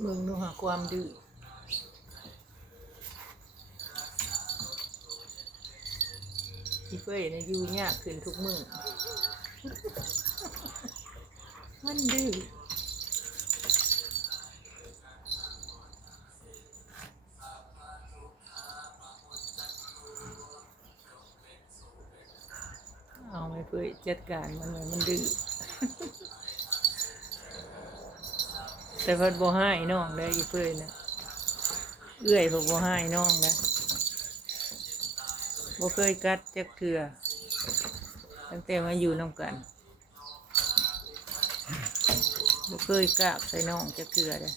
เบิ่งดูหาความดื้ออีเฟ้ยนะอยู่ยากขึ้นทุกมื้อมันดื้อเอาไม่เฟ้ยจัดการมันเลยมันดื้อแต่เพิ่นบ่ให้น้องได้อีเฟ้ยนะเอื้อยเพิ่นบ่ให้น้องนะบ่เคยกัดจักเทื่อตั้งแต่มาอยู่นำกันบ่เคยกราบใส่น้องจักเทื่อเด้อ